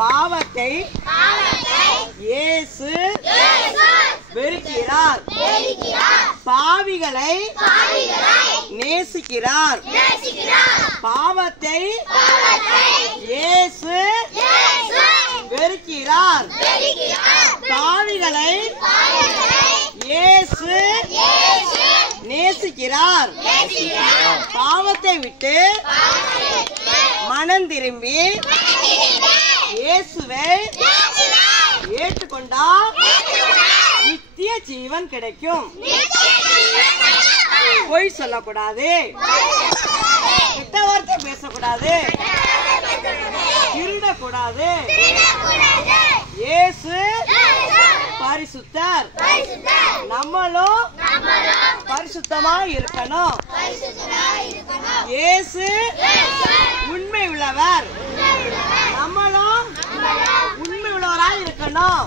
பாவத்தை இயேசு வெறுக்கிறார். பாவிகளை நேசிக்கிறார். பாவத்தை இயேசு வெறுக்கிறார். பாவிகளை இயேசு நேசிக்கிறார். பாவத்தை விட்டு மனம் திரும்பி இயேசுவை ஏற்றுக்கொண்டால் நித்திய ஜீவன் கிடைக்கும். பொய் சொல்லக்கூடாது, கெட்ட வார்த்தை பேசக்கூடாது, திருடக்கூடாது. இயேசு பரிசுத்தர், நம்மளும் பரிசுத்தமா இருக்கணும். இயேசு உண்மை உள்ளவர், நம்மளும் உண்மை உள்ளவராய் இருக்கணும்.